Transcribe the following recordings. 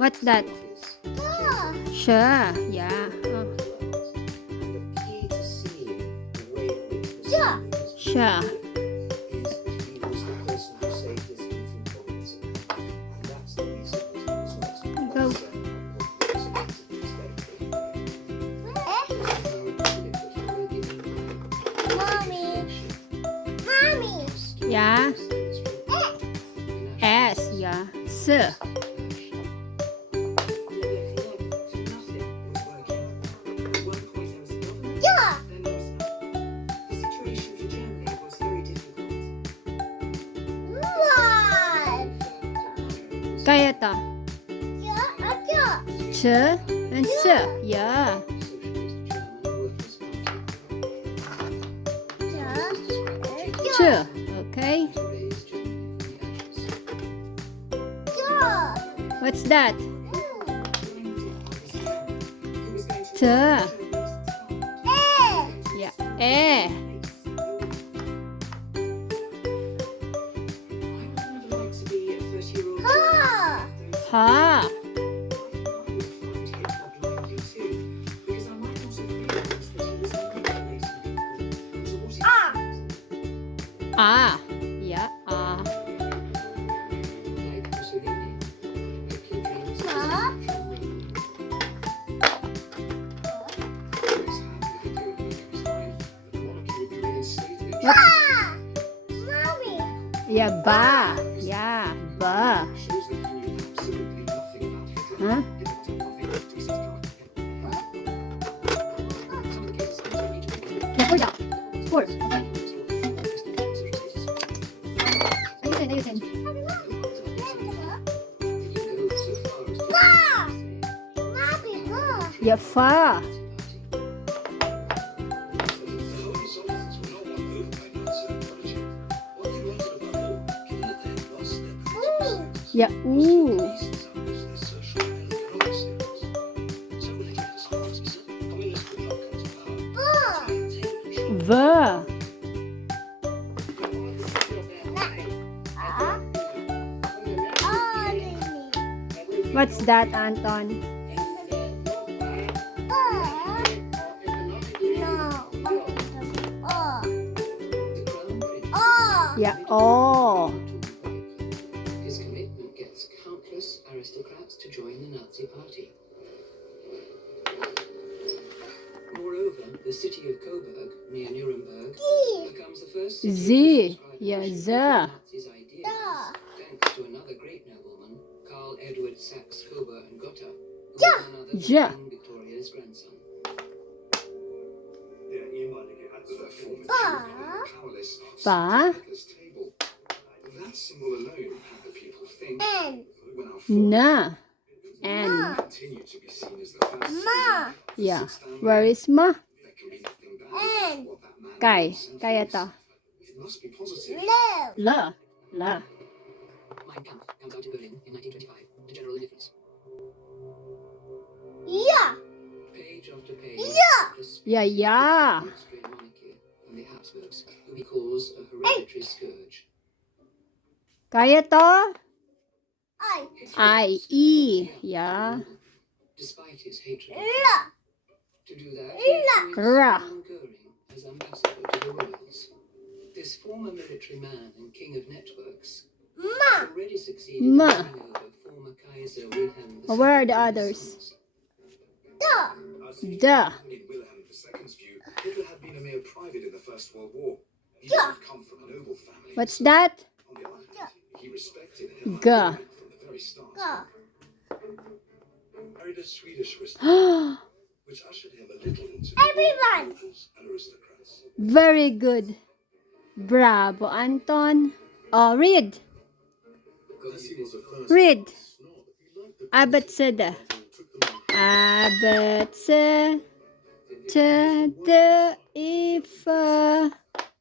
What's that? Sure. Yeah. Oh. Sure. Go. Yeah. S. Yeah. S. Kaya to. Ch and S. Yeah. Ch. Okay. What's that? T. Yeah. E. Ha. Ah. Yeah. Ah. Yeah. Ba. Yeah. Ba. Huh? Yeah, four. Ayusin. Yeah, fa. Yeah, ooh. V. What's that, Anton? Yeah, oh. His commitment gets countless aristocrats to join the Nazi party. Moreover, the city of Coburg, near Nuremberg, becomes the first city Z. to Yeah, prescribe Z. Nazis' ideas, thanks to another great nobleman, Karl Edward Saxe Coburg and Gotha, who was none other than Yeah. Queen Victoria's grandson. Ba. Na. N. Yeah. Where is ma? Kay. Kaya to. La. La. Mein Kampf comes out in Berlin in 1925 to general indifference. Page after page, Yeah, yeah. the Austrian monarchy and the Habsburgs, who he calls a hereditary scourge. Kaya to. I. E. Yeah. Despite his hatred of them. To do that, he appoints Ra. Hermann Goering as ambassador to the royals. This former military man and king of networks has already succeeded in Ma. winning over former Kaiser Wilhelm II. Where are the others? Da. In Wilhelm II's view, Hitler had been a mere private in the First World War. He did not come from a noble family. What's that? On the other hand, he respected Hermann Ga. Goering from the very start. Married a Swedish aristocrat, which ushered him a little into nobles and aristocrats. Very good. Bravo, Anton. Oh, read. As he was a first Read. snob, he liked the ABECEDA. ABECEDA. Ifa.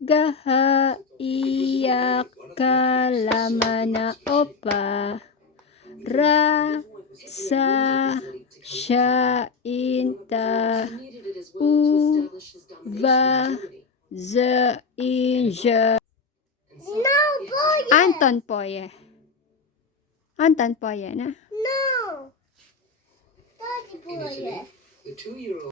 Gaha. Iya. Kalamana. Opa. Ra. Sa. Sha. Inta. U. Va. Z. Inja. Anton Poye. Anton Poye na. In Italy, the 2-year-old